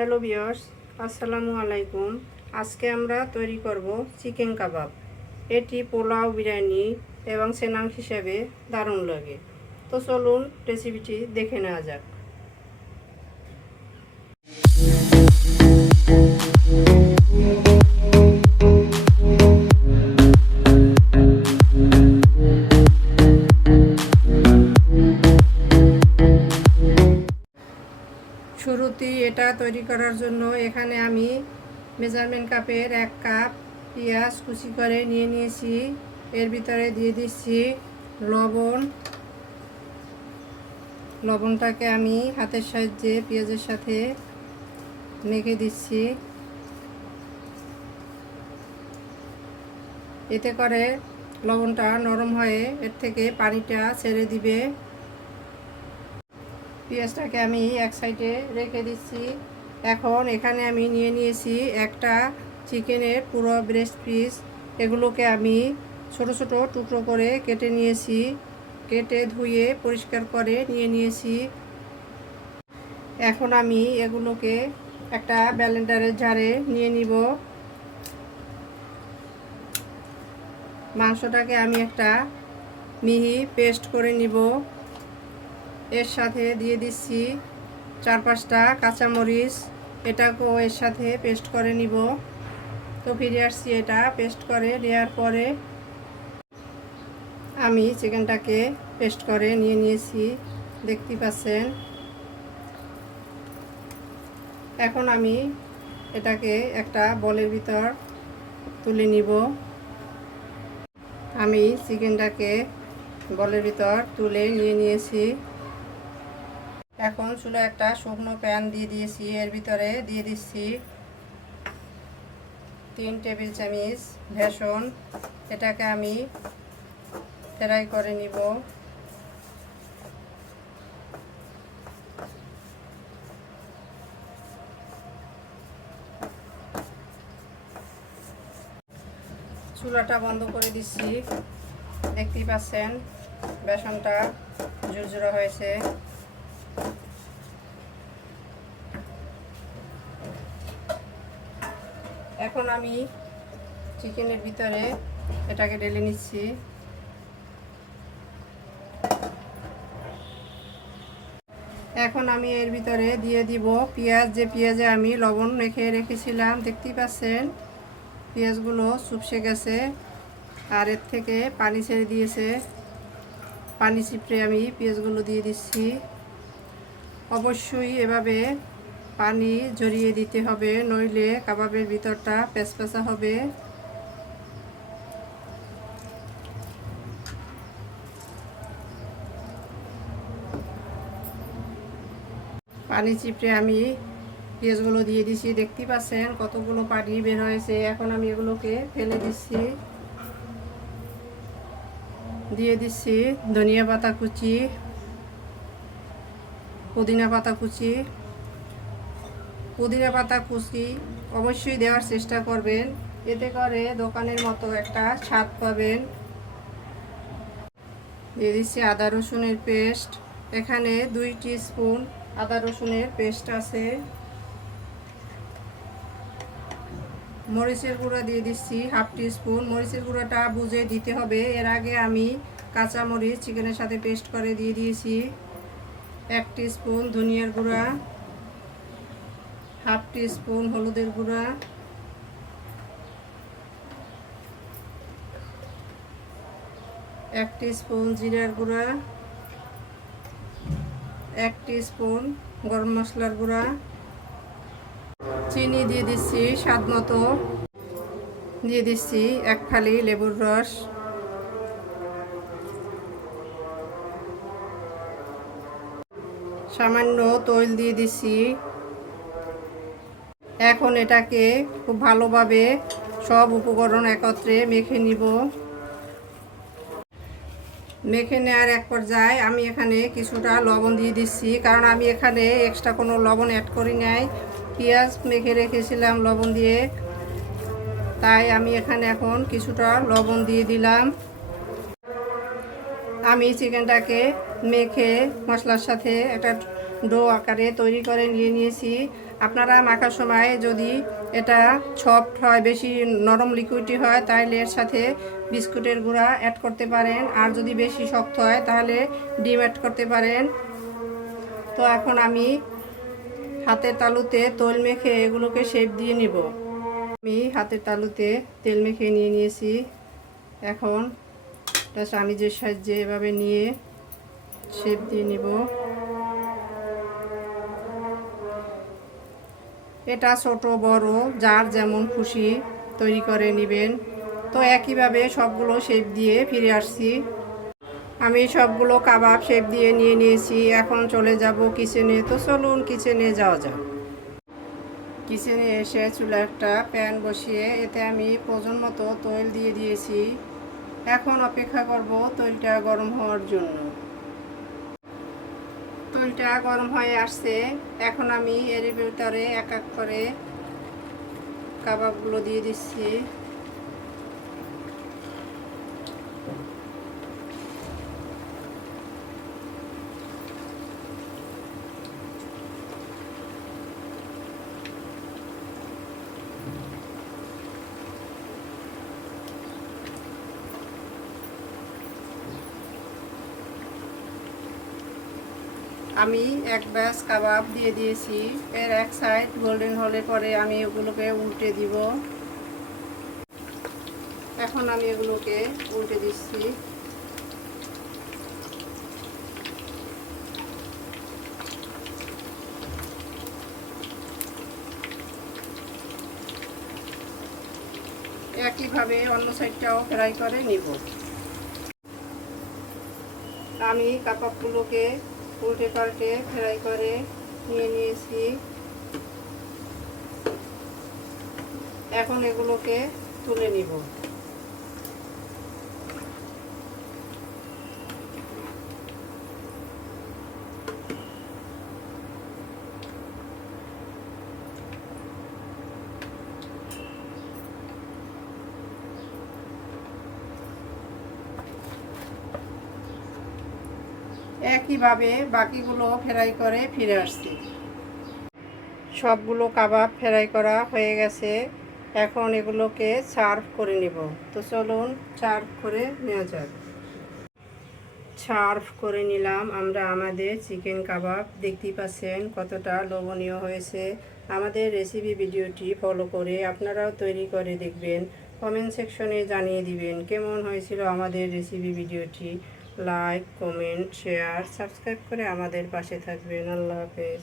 Hello viewers, আসসালামু আলাইকুম। আজকে আমরা তৈরি করব চিকেন কাবাব। এটি পোলাও, বিরিয়ানি এবং স্ন্যাক্স হিসেবে দারুণ লাগে। তো চলুন রেসিপিটি দেখে নেওয়া যাক। শুরুতেই এটা তৈরি করার জন্য এখানে আমি মেজারমেন্ট কাপের 1 কাপ পেঁয়াজ কুচি করে নিয়ে নিয়েছি। এর ভিতরে দিয়ে দিচ্ছি লবণ। লবণটাকে আমি হাতের সাহায্যে পেঁয়াজের সাথে মেখে দিচ্ছি। এতে করে লবণটা নরম হয়ে এর থেকে পানিটা ছেড়ে দিবে। পেঁয়াজটাকে আমি এক সাইডে রেখে দিচ্ছি। এখন এখানে আমি নিয়ে নিয়েছি একটা চিকেনের পুরো ব্রেস্ট পিস। এগুলোকে আমি ছোট ছোট টুকরো করে কেটে নিয়েছি। কেটে ধুয়ে পরিষ্কার করে নিয়ে নিয়েছি। এখন আমি এগুলোকে একটা ব্লেন্ডারের জারে নিয়ে নিব। মাংসটাকে আমি একটা মিহি পেস্ট করে নিব। এর সাথে দিয়ে দিচ্ছি 4-5টা কাঁচামরিচ। এটাকেও এর সাথে পেস্ট করে নিব। তো ফিরে আসছি। এটা পেস্ট করে নেওয়ার পরে আমি চিকেনটাকে পেস্ট করে নিয়ে নিয়েছি, দেখতে পাচ্ছেন। এখন আমি এটাকে একটা বলের ভিতর তুলে নিব। আমি চিকেনটাকে বলের ভিতর তুলে নিয়ে নিয়েছি। এখন চুলায় একটা শুকনো প্যান দিয়ে দিয়েছি। এর ভিতরে দিয়ে দিচ্ছি 3 টেবিল চামচ বেসন। এটাকে আমি ফ্রাই করে নিব। চুলাটা বন্ধ করে দিচ্ছি। দেখতেই পাচ্ছেন বেসনটা ঝুরঝুরা হয়েছে। এখন আমি চিকেনের ভিতরে এটাকে ঢেলে নিচ্ছি। এখন আমি এর ভিতরে দিয়ে দিব পেঁয়াজ। যে পেঁয়াজে আমি লবণ মেখে রেখেছিলাম, দেখতেই পাচ্ছেন পেঁয়াজগুলো চুপসে গেছে আর এর থেকে পানি ছেড়ে দিয়েছে। পানি চিপড়ে আমি পেঁয়াজগুলো দিয়ে দিচ্ছি। অবশ্যই এভাবে পানি ঝরিয়ে দিতে হবে, নইলে কাবাবের ভিতরটা প্যাচপ্যাচা হবে। পানি চিপড়ে আমি পেঁয়াজগুলো দিয়ে দিচ্ছি। দেখতে পাচ্ছেন কতগুলো পানি বের হয়েছে। এখন আমি এগুলোকে ফেলে দিচ্ছি। দিয়ে দিচ্ছি ধনিয়া পাতা কুচি, পুদিনা পাতা কুচি। পুদিনা পাতা কুচি অবশ্যই দেওয়ার চেষ্টা করবেন, এতে করে দোকানের মতো একটা স্বাদ পাবেন। দিয়ে দিচ্ছি আদা রসুনের পেস্ট। এখানে 2 টিস্পুন আদা রসুনের পেস্ট আছে। মরিচের গুঁড়া দিয়ে দিচ্ছি 1/2 টিস্পুন। মরিচের গুঁড়াটা বুঝে দিতে হবে। এর আগে আমি কাঁচা মরিচ চিকেনের সাথে পেস্ট করে দিয়ে দিয়েছি। 1 টিস্পুন ধনিয়ার গুঁড়া, 1/2 টিস্পুন হলুদের গুঁড়া, 1 টিস্পুন জিরার গুঁড়া, 1 টিস্পুন গরম মশলার গুঁড়া, চিনি দিয়ে দিচ্ছি স্বাদ মতো, দিয়ে দিচ্ছি 1 ফালি লেবুর রস, সামান্য তৈল দিয়ে দিচ্ছি। এখন এটাকে খুব ভালোভাবে সব উপকরণ একত্রে মেখে নিব। মেখে নেওয়ার এক পর্যায়ে আমি এখানে কিছুটা লবণ দিয়ে দিচ্ছি, কারণ আমি এখানে এক্সট্রা কোনো লবণ অ্যাড করি নাই। পেঁয়াজ মেখে রেখেছিলাম লবণ দিয়ে, তাই আমি এখানে এখন কিছুটা লবণ দিয়ে দিলাম। আমি চিকেনটাকে মেখে মশলার সাথে একটা ডো আকারে তৈরি করে নিয়ে নিয়েছি। আপনারা মাখার সময় যদি এটা সফট হয়, বেশি নরম লিকুইডি হয়, তাহলে এর সাথে বিস্কুটের গুঁড়া অ্যাড করতে পারেন। আর যদি বেশি শক্ত হয় তাহলে ডিম অ্যাড করতে পারেন। তো এখন আমি হাতের তালুতে তেল মেখে এগুলোকে শেপ দিয়ে নিব। আমি হাতের তালুতে তেল মেখে নিয়ে নিয়েছি। এখন আমি যে সাহায্যে এভাবে নিয়ে শেপ দিয়ে নিব। এটা ছোট বড় যার যেমন খুশি তৈরি করে নেবেন। তো একইভাবে সবগুলো শেপ দিয়ে ফিরে আসছি। আমি সবগুলো কাবাব শেপ দিয়ে নিয়ে নিয়েছি। এখন চলে যাব কিচেনে। তো চলুন কিচেনে যাওয়া যাক। কিচেনে এসে চুলায় একটা প্যান বসিয়ে এতে আমি প্রয়োজন মতো তেল দিয়ে দিয়েছি। এখন অপেক্ষা করব তেলটা গরম হওয়ার জন্য। তেলটা গরম হয়ে আসছে। এখন আমি এর ভিতরে এক এক করে কাবাবগুলো দিয়ে দিচ্ছি। আমি এক ব্যাচ কাবাব দিয়ে দিয়েছি। এর এক সাইড গোল্ডেন হলে পরে আমি এগুলোকে উল্টে দিব। এখন আমি এগুলোকে উল্টে দিচ্ছি। একইভাবে অন্য সাইডটাও ফ্রাই করে নিব। আমি কাবাবগুলোকে উল্টে পাল্টে ফ্রাই করে নিয়ে নিয়েছি। এখন এগুলোকে তুলে নিব। একইভাবে বাকিগুলো ফ্রাই করে ফিরে আসছি। সবগুলো কাবাব ফ্রাই করা হয়ে গেছে। এখন এগুলোকে সার্ভ করে নিব। তো চলুন সার্ভ করে নেওয়া যাক। সার্ভ করে নিলাম আমরা আমাদের চিকেন কাবাব। দেখতেই পাচ্ছেন কতটা লোভনীয় হয়েছে। আমাদের রেসিপি ভিডিওটি ফলো করে আপনারাও তৈরি করে দেখবেন। কমেন্ট সেকশনে জানিয়ে দিবেন কেমন হয়েছিল আমাদের রেসিপি ভিডিওটি। লাইক, কমেন্ট, শেয়ার, সাবস্ক্রাইব করে আমাদের পাশে থাকবেন। আল্লাহ হাফেজ।